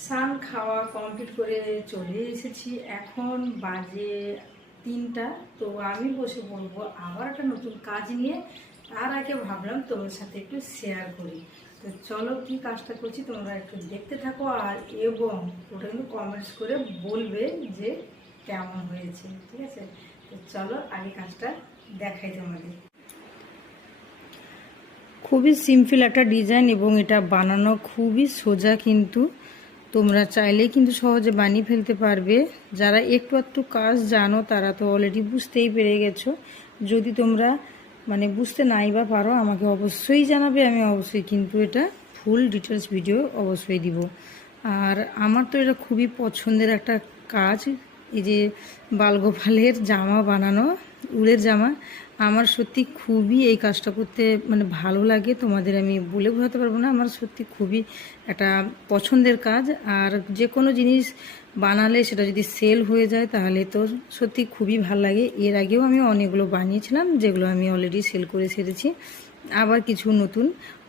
স্নান খাওয়া কমপ্লিট করে চলে এসেছি। এখন বাজে 3টা। তো আমি বসে বলবো আবার একটা নতুন কাজ নিয়ে। তার আগে ভাবলাম তোমার সাথে একটু শেয়ার করি। তো চলো কি কাজটা করছি তোমরা একটু দেখতে থাকো, আর এবং ওটা কিন্তু কমেন্টস করে বলবে যে কেমন হয়েছে, ঠিক আছে? তো চলো আগে কাজটা দেখাই তোমাদের। খুবই সিম্পল একটা ডিজাইন এবং এটা বানানো খুবই সোজা, কিন্তু তোমরা চাইলেই কিন্তু সহজে বানিয়ে ফেলতে পারবে। যারা একটু একটু কাজ জানো তারা তো অলরেডি বুঝতেই পেরে গেছো। যদি তোমরা বুঝতে নাই বা পারো আমাকে অবশ্যই জানাবে, আমি অবশ্যই কিন্তু এটা ফুল ডিটেলস ভিডিও অবশ্যই দিব। আর আমার তো এটা খুবই পছন্দের একটা কাজ, এই যে বালগোপালের জামা বানানো, উলের জামা। আমার সত্যি খুবই এই কাজটা করতে ভালো লাগে, তোমাদের আমি বলে বোঝাতে পারবো না। আমার সত্যি খুবই একটা পছন্দের কাজ। আর যে কোনো জিনিস বানালে সেটা যদি সেল হয়ে যায় তাহলে তো সত্যি খুবই ভালো লাগে। এর আগেও আমি অনেকগুলো বানিয়েছিলাম যেগুলো আমি অলরেডি সেল করে ছেড়েছি, আবার কিছু নতুন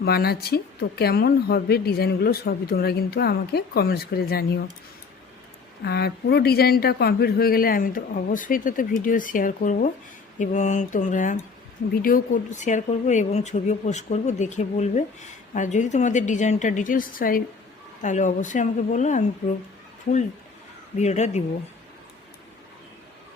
বানাচ্ছি। তো কেমন হবে ডিজাইনগুলো সবই তোমরা কিন্তু আমাকে কমেন্টস করে জানিও। আর পুরো ডিজাইনটা কমপ্লিট হয়ে গেলে আমি তো অবশ্যই তো ভিডিও শেয়ার করব, এবং তোমরা ভিডিও শেয়ার করব এবং ছবিও পোস্ট করব, দেখে বলবে। আর যদি তোমাদের ডিজাইনটা ডিটেলস চাই তাহলে অবশ্যই আমাকে বলো, আমি পুরো ফুল ভিডিওটা দিব।